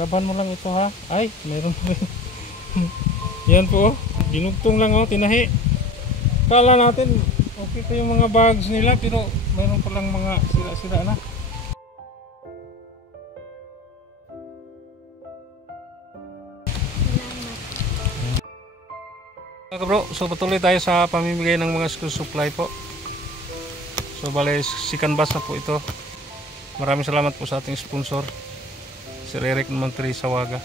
Laban mo lang ito ha. Ay, mayroon pa rin. Yan po, dinugtong lang tinahi. Kala natin okay pa yung mga bags nila pero mayroon pa lang mga sira-sira na. Okay bro, so patuloy tayo sa pamimigay ng mga school supply po. So bale, second batch na po ito. Maraming salamat po sa ating sponsor, Sir Eric Montri Sawaga.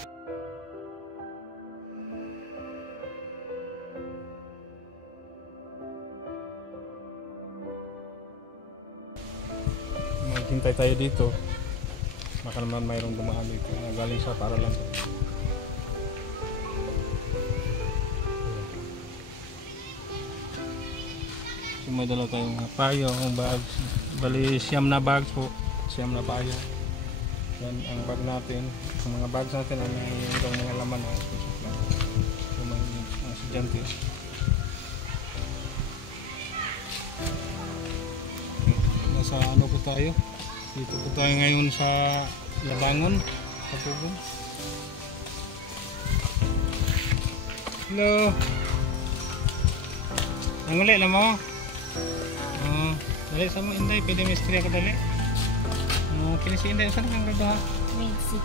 Maghintay tayo dito. Baka naman mayroong dumaan dito na galing sa paralan. So may dala tayong payong, bags. Bali siyam na bags po. Siyam na payong. Yan ang bag natin. Ang mga bags natin ay mayroong mga laman ng so mga estudyante. Nasa ano po tayo? Dito po tayo ngayon sa Labangon, Katugon. Hello. Nanguli na mo? Dali sa mo Inday, pwede misterya ka dali. Kini si Inday, saan kang grado ha? Grade 6.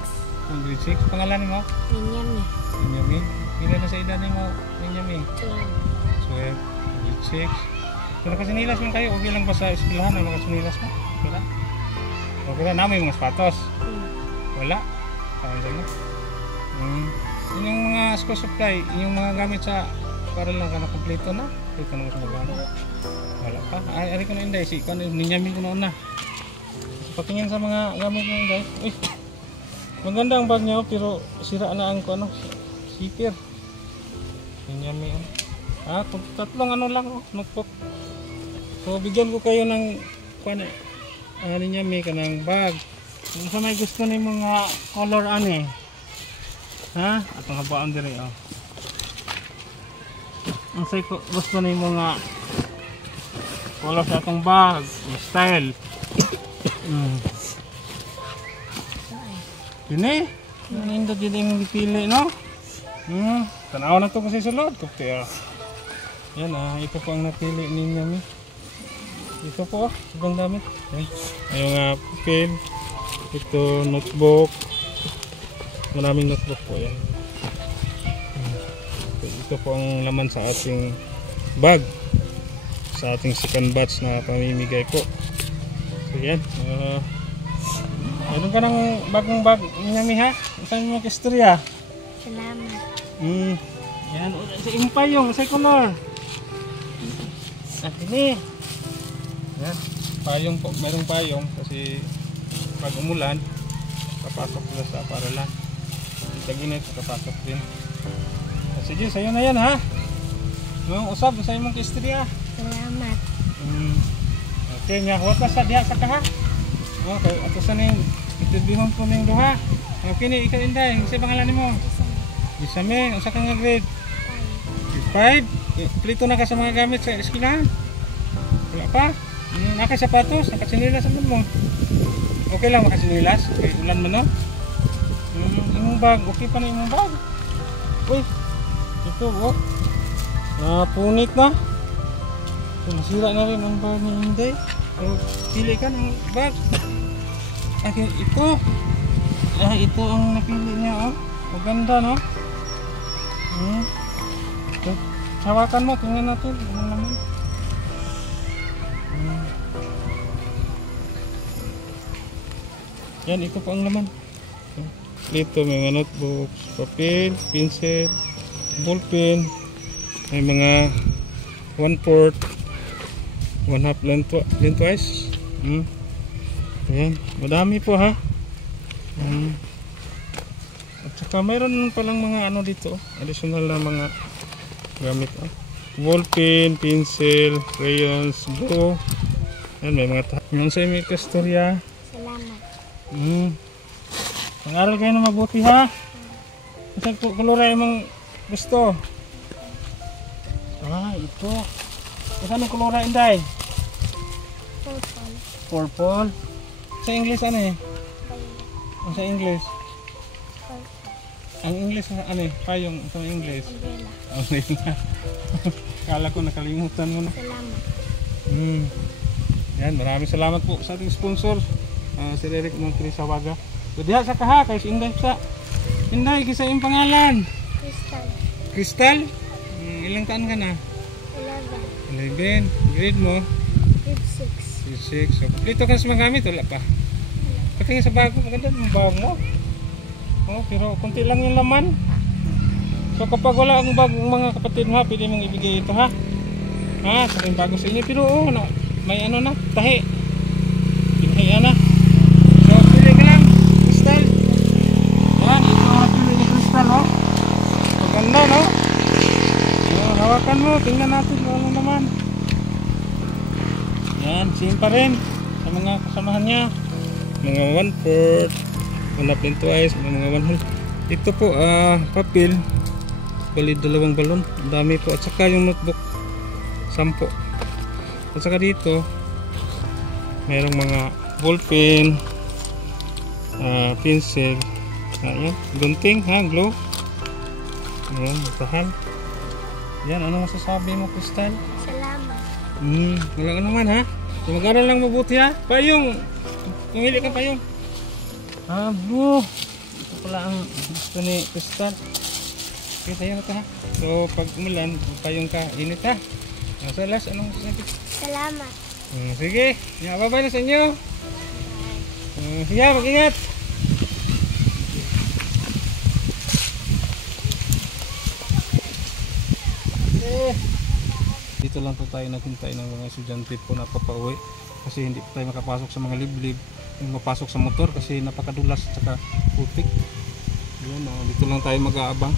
Grade 6, pangalan mo? Ninyami. Ninyami. Pila na sa edad mo, Ninyami? 12. 12, grade 6. Kung nakasinilas man kayo, okay lang ba sa eskwelahan na nakasinilas mo? Okay lang? Okay lang, namin mga sapatos? Wala? Saan sa'yo? Yung mga school supply, yung mga gamit sa para lang ka na kompleto na? Kompleto na mas magano? Wala pa? Ari ko na Inday, si Ninyami ko noon na. Patingin sa mga gamit mo Inday. Uy! Maganda ang bag niya pero sira na ang zipper. Ninyami tatlong ano lang notebook. So bigyan ko kayo ng Ninyami ka ng bag. Kung sa may gusto ni mga color ani. Ha? Atong habaan dire Ang say ko gusto ni mga color sa atong bag, style. Dini, nindot din yung dipili no? Tanaw na to kasi sulod kapte Yan ito po ang napili ninyo mi. Ito po ibang damit. Ayong papel. Ito notebook. Maraming notebook po yan. Ito po ang laman sa ating bag. Sa ating second batch na pamimigay po. So yan. Meron ka ng bagong bag Ninyami ha? Saan mo mag-istorya? Salamat. Yan. Sa impayong, sa color. Ini. Yan. Payong po. Merong payong kasi pag umulan papasok sila sa paralan. Taginit papasok din. Sige, sa'yo na yan ha. Yung usap, sa'yo mong istorya. Salamat. Okay, nga huwag ka sa diha sa kaha. Okay, ato sa na yung interviewon ko na yung duha. Okay ni, ikaw Inday, kasi pangalan mo? Isame, usa ka nga grade? 5. Plito na ka sa mga gamit sa eskwelahan? Wala pa? Nakasapatos, nakasinilas naman mo. Okay lang makasinilas? Okay, ulan mo no? Yung bag, okay pa na yung bag. Uy, ito punit na. So, nasira na rin ang bag ni Inday. So, pili ka ng bag. Okay, ito. Ito ang napili niya maganda no? So, hawakan mo, tingnan natin. Ano naman? Yan, ito po ang laman. Dito may mga notebooks, papel, pencil, ballpen, may mga 1/4, 1/2 lengthwise. Ayan, madami po ha. At saka mayroon palang mga dito, additional na mga gamit. Ballpen, pencil, crayons, glue. Ayan, may mga yung sa may kastorya. Salamat. Mag-aral kayo na mabuti ha. Kasi kulura yung gusto. Ito. Saan ang kulura Inday? Purple. Purple. Sa English ano eh? Sa English? Purple. Ang English ano eh? Payong sa English. Umbrella. Kala ko nakalimutan mo na. Salamat. Yan, maraming salamat po sa ating sponsor. Si Eric Montrisawaga. So diha sa kaha kay si Inday sa. Inday, kisa yung pangalan? Crystal. Crystal? Ilang taon ka na? 11. 11. Grade mo? Grade 6. Grade 6. So, dito ka sa magamit, wala pa. Patingin sa bago, maganda yung bago mo. Oh, pero konti lang yung laman. So kapag wala ang bagong mga kapatid mo, pwede mong ibigay ito ha. Ha, sabihin bago sa inyo. Pero oh, may ano na, tahi. Pinahiya na. So pili ka lang, Crystal. Yan, ito ang pili ni Crystal oh. Maganda no? Yan, hawakan mo, tingnan natin kung ano naman. Yan, same pa rin sa mga kasamahan niya. Mga 1/4. Hanap din twice, mga 1 whole. Ito po, papel. Bali 2 balon. Ang dami po. At saka yung notebook, 10. At saka dito, mayroong mga ballpen, pencil, yan, gunting, glue. Ayan, tahan. Yan, ano masasabi mo, Crystal? Salamat. Wala ka naman ha. So, mag-aral lang mabuti ha. Payong, pumili ka payong. Bro, ito pala ang gusto ni Crystal. Okay, tayo na ta ha. So pag umulan, payong ka, init ha. So last, anong sabi? Salamat. Sige, bye-bye na sa inyo. Sige, mag-ingat. Dito lang po tayo naghintay ng mga estudyante po na papauwi. Kasi hindi po tayo makapasok sa mga liblib. Yung mapasok sa motor kasi napakadulas at saka putik. Yun, dito lang tayo mag-aabang.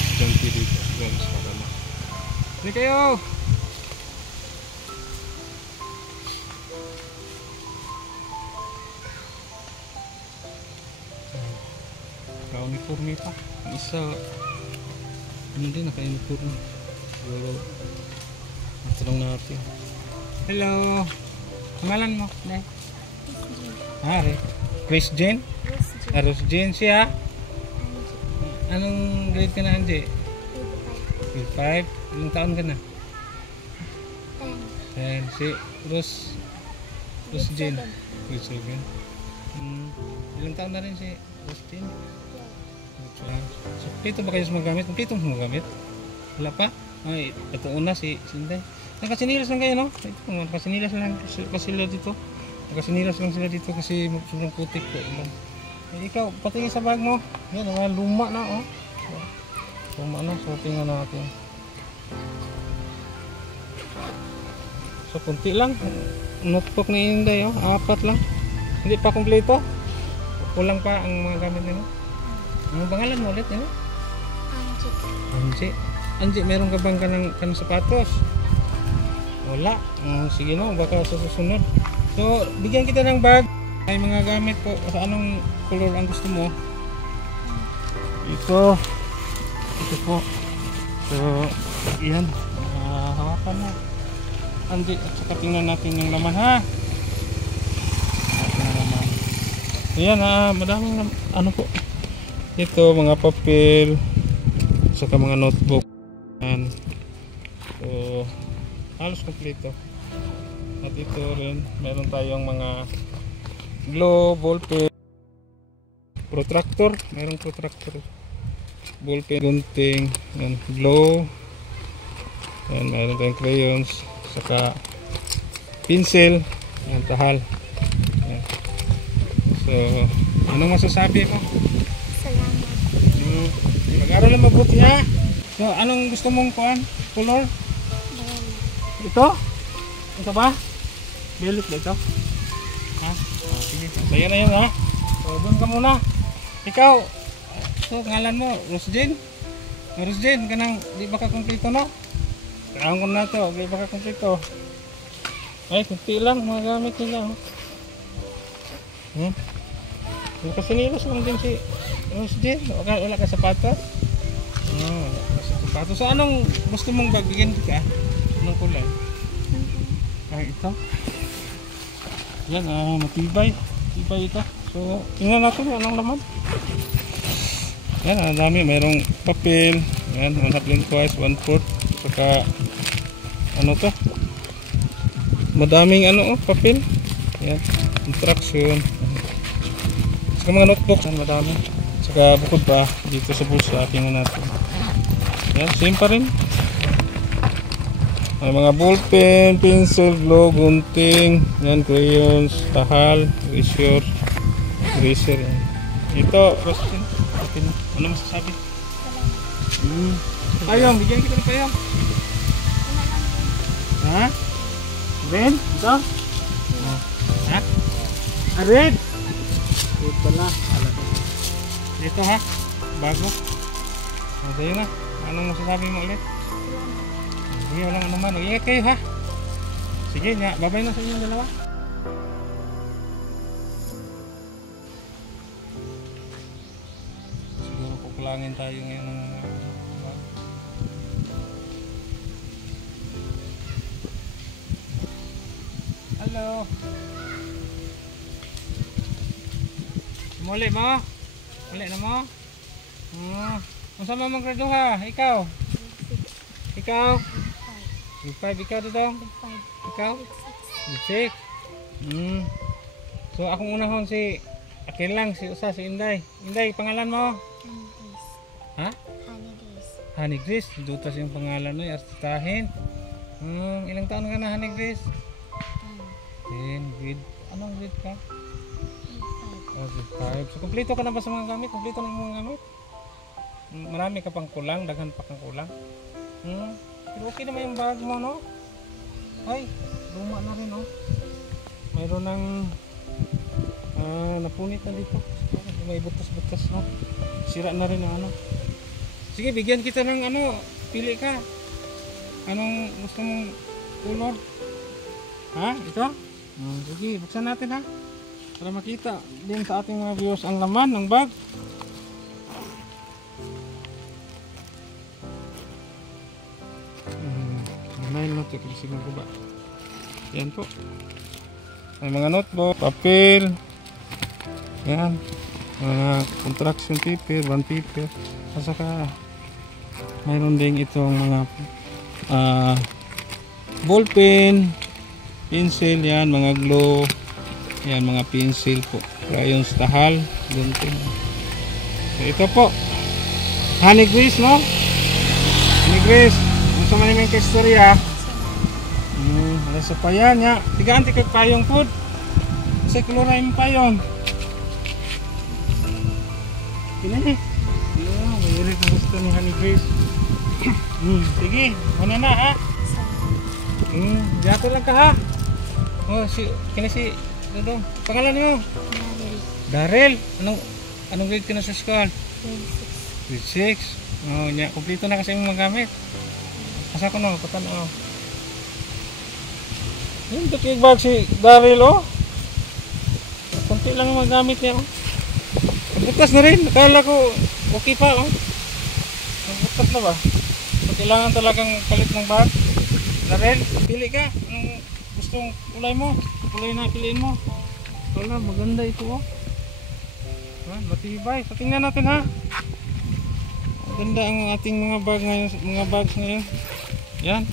Estudyante dito guys, para na. Hindi kayo! Naka-uniforme pa. Ang isa, hindi naka-uniforme. Wala. Tanong natin. Hello. Pangalan mo? Nay. Chris Jane. Chris Jane siya. Anong grade ka na, Angie? Grade 5. Ilang taon ka na? 10. Si Rose Jane. Grade 7. Ilang taon na rin si Rose Jane? So, dito ba kayo sumagamit? Dito sumagamit? Wala pa? Ay, ito una si Sinday. Nakasinilas lang kayo, no? Ito, nakasinilas lang sila dito. Nakasinilas lang sila dito kasi sobrang putik po. Ikaw, patingin sa bag mo. Yan, mga luma na, oh. Luma na, so tingnan natin. So, kunti lang. Notebook ni Inday, oh. 4 lang. Hindi pa kumpleto. Kulang pa ang mga gamit nila. Ang pangalan mo ulit, yun? Angie, meron ka bang kanang sapatos? Wala. Sige no, baka sa susunod. So, bigyan kita ng bag. May mga gamit po. Sa anong color ang gusto mo? Ito po. So, yan. Hawakan mo. Angie, at saka tingnan natin yung laman ha. Ayan madaming ano po. Ito, mga papel. Saka mga notebook. Yan. So, halos kompleto. At ito rin, meron tayong mga glue, ballpen, protractor, merong protractor, ballpen, gunting, yan, glue, yan, meron tayong crayons, saka pencil, yan, tahal. Yan. So, anong masasabi mo? Salamat. Mag-aral lang mabuti ha. So, anong gusto mong color? Ito? Ito ba? Violet ba ito? Ha? Sige. So, yan na yun ha. So, doon ka muna. Ikaw, so, ngalan mo, Rose Jane? Rose Jane, kanang di ba ka kumplito no? Kailangan ko na ito, di ba ka kumplito? Ay, kunti lang, mga gamit nila. Kasinilas lang din si Rose Jane. Wala ka sapatos? Wala ka sapatos. So, anong gusto mong bagbigyan ka? Anong kulay? Ay, ito. Yan, matibay. Iba ito. So, tingnan natin anong laman. Yan, ang dami. Mayroong papel. Yan, 1 half lengthwise, 1/4. Saka, ano to? Madaming ano, papel. Yan, instruction. Saka mga notebook. Yan, madami. Saka bukod pa, dito sa bulsa, tingnan natin. Yan, same pa rin. May mga ballpen, pencil, glue, gunting, yan, crayons, tahal, eraser, yan. Ito, Rostin. Ano masasabi? Payong, bigyan kita ng payong. Ha? Red? Ito? Ha? Ah, red? Red pala. Ito ha? Bago? O, sa'yo na. Anong masasabi mo ulit? Sige, walang ano man. Ingat kayo ha. Sige nga, babay na sa inyong dalawa. Siguro kukulangin tayo ngayon ng hello. Muli mo? Muli na mo? Kung saan mo mag-graduha? Ikaw? Ikaw? Grade 5 ikaw dodong? Ikaw? Grade 6? So akong unahon si akin lang, si Usa, si Inday. Inday, pangalan mo? Ha? Honey Grace. Dutas yung pangalan mo, artistahin. Ilang taon ka na, Honey Grace? 10. Grade, anong grade ka? Oh, grade 5. So kumpleto ka na ba sa mga gamit? Kumpleto na yung mga gamit? Marami ka pang kulang, daghan pa kang kulang. Pero okay naman yung bag mo, no? Ay, luma na rin, no? Mayroon ng napunit na dito. May butas-butas, no? Sira na rin ang ano. Sige, bigyan kita ng ano, pili ka. Anong gusto mong color? Ha? Ito? Sige, buksan natin ha. Para makita din sa ating mga viewers ang laman ng bag. Nine na ito, kasi ba? Yan po. May mga notebook, papel. Yan. Mga contraction paper, bond paper. At saka mayroon din itong mga ballpen, pencil, yan, mga glue. Yan, mga pencil po. Crayons, tahal, gunting. So, ito po. Honey Grace, no? Honey Grace. Gusto mo naman ka-istorya? Wala sa payan niya. Tigaan kay payong po. Kasi kulura yung payong. Pinay. Mayroon kung gusto ni Honey Grace. Sige, muna na ha. Diyato lang ka ha. Oh, kina si Dodong. Pangalan niyo? Daryl. Anong grade ka na sa school? Grade 6. Oh, nya, kumpleto na kasi yung mga gamit. Asa ko no, patanaw. Yung tukig bag si Daryl, oh. Kunti lang yung mga gamit niya, oh. Butas na rin. Nakala ko okay pa, oh. Butas na ba? So, kailangan talagang palit ng bag. Daryl, pili ka. Anong gustong kulay mo? Kulay na piliin mo. Wala, maganda ito, oh. Matibay. So, tingnan natin, ha. Maganda ang ating mga bag ngayon, mga bags ngayon. Yan.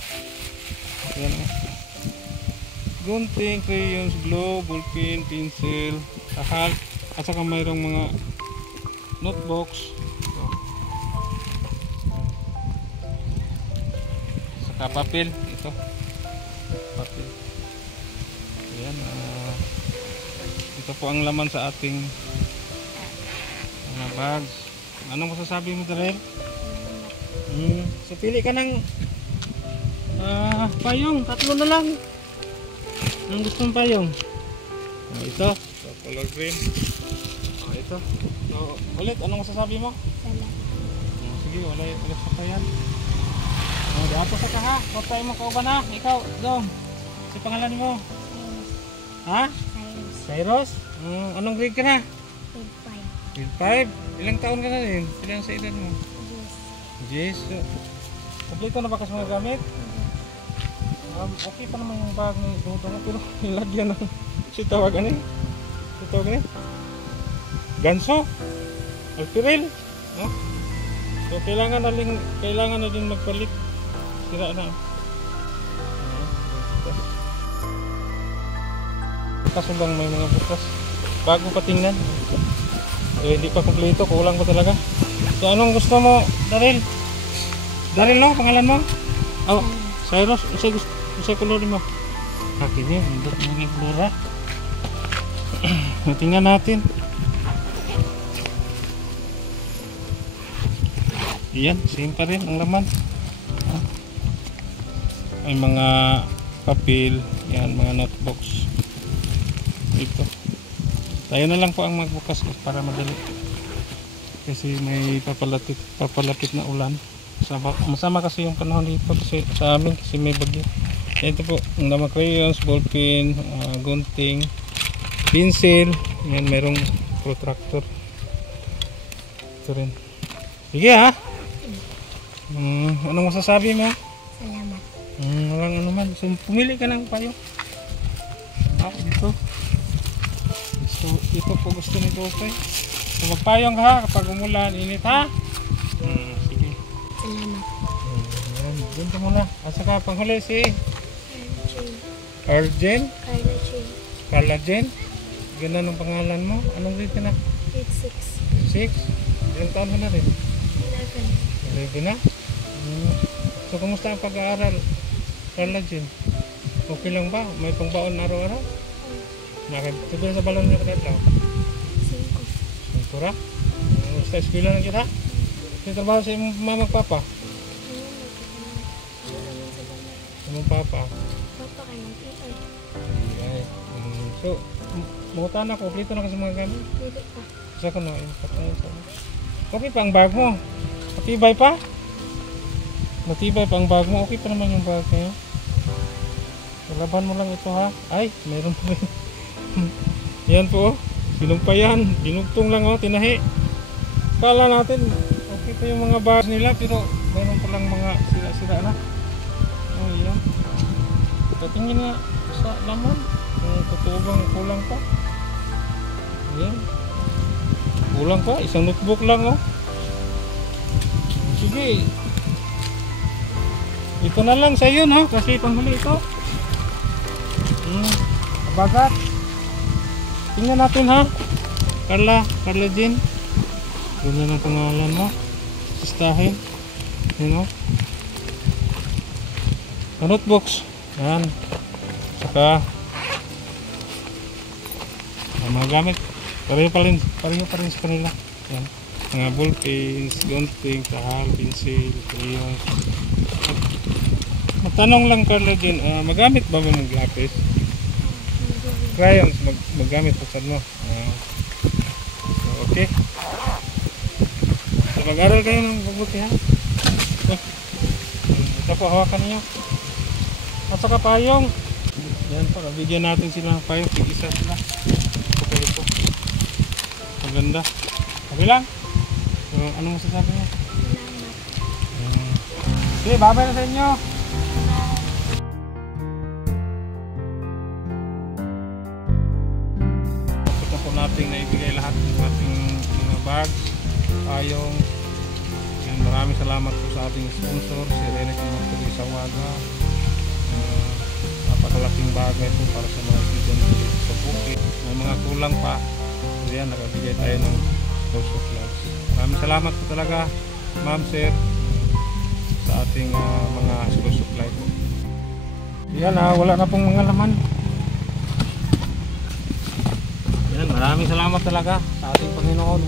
Yan, oh. Gunting, crayons, glue, ballpen, pencil, tahal, at saka mayroong mga notebooks. So, saka papel. Ito. Papel. Ayan. Ito po ang laman sa ating mga bags. Anong masasabi mo, Daryl? So pili ka ng payong. 3 na lang. Anong gusto mong payong? Ito. So, color green. Ito. So, ulit, anong masasabi mo? Sige, ulit sa payan. Diapo sa ka ha. Huwag tayo mo kauban ha. Ikaw, Dong. Si pangalan mo? Ha? Cyrus. Anong grade ka na? Grade 5. Ilang taon ka na rin? Ilang sa edad mo? Yes. Kompleto na ba kasi mga gamit? Okay pa naman yung bag ni Dodong, pero nilagyan ng si tawagan eh. Ito gani. Ganso. Alpiril. No? So kailangan na din magpalit. Sira na. Kaso lang may mga bukas. Bago pa tingnan. Hindi pa kumpleto, kulang pa talaga. So anong gusto mo, Daryl? Daryl no, pangalan mo? Oh, Cyrus, usay color mo. Akin niya, hindi mo yung blura. Tingnan natin. Iyan, same pa rin ang laman. May mga papel, yan, mga notebooks. Ito. Tayo na lang po ang magbukas para madali. Kasi may papalapit na ulan. Masama kasi yung panahon dito kasi sa amin kasi may bagyo. Ito po, mga crayons, ballpen, gunting, pencil, yan, merong protractor. Ito rin. Sige ha. Anong masasabi mo? Salamat. Walang ano man. So, pumili ka ng payo. Ako dito. So, ito po gusto nito, okay? So, magpayong ka ha kapag umulan, init ha? Sige. Salamat. Yan, dun ka muna. Asa ka, panghuli si Arjen. Carla Jane. Carla Jane? Ganda ng pangalan mo. Anong grade ka na? Grade 6. 6? Ilang taon ka na rin? 11. 11 na? So, kumusta ang pag-aaral? Carla Jane? Okay lang ba? May pangbaon araw-araw? Nakatugol sa balon niyo kadalaw? 5. Kura? Sa eskwela na kita? Yung trabaho sa imong mama papa? Imong papa? Papa ka ng PR. Ay. So, mukutan ako. Plito na kasi mga gamit. Pili pa. Isa ko na. Okay pa ang bag mo. Matibay pa? Matibay pa ang bag mo. Okay pa naman yung bag ngayon. Laban mo lang ito ha. Ay, mayroon pa rin. Yan po. Sinumpayan. Dinugtong lang tinahi. Kala natin okay pa yung mga bars nila pero mayroon pa lang mga sira-sira na. Oh, yan. Patingin nga sa laman. Kung totoo bang kulang pa. Yan. Kulang pa. Isang notebook lang Sige. Ito na lang sa iyo no. Kasi panghuli ito. Abagat. Tingnan natin ha. Carla Jane. Ganyan ang pangalan mo. Sistahin. Yan notebooks. Yan. Saka mga gamit. Pareho pa rin sa kanila. Yan. Mga ballpens, gunting, tahal, pencil, crayon. Magtanong lang Carla Jane, magamit ba mo mag-lapis? Crayons, maggamit pa sa mo. Okay. So, mag-aral kayo ng mabuti ha. Ito po, hawakan niyo. At saka payong. Yan po, bigyan natin sila ng payong. Tig-isa sila. Okay po. Maganda. Okay lang? So, anong masasabi niyo? Okay, babay na sa inyo. Nating naibigay lahat ng ating mga bags, payong. Maraming salamat po sa ating sponsor, si Rene Kumagtuloy sa Waga. Napakalaking bagay po para sa mga estudyante sa bukid. May mga kulang pa. So yan, nakabigay tayo ng school supplies. Maraming salamat po talaga, ma'am, sir, sa ating mga school supplies. Yan wala na pong mga laman. Maraming salamat talaga sa ating Panginoon.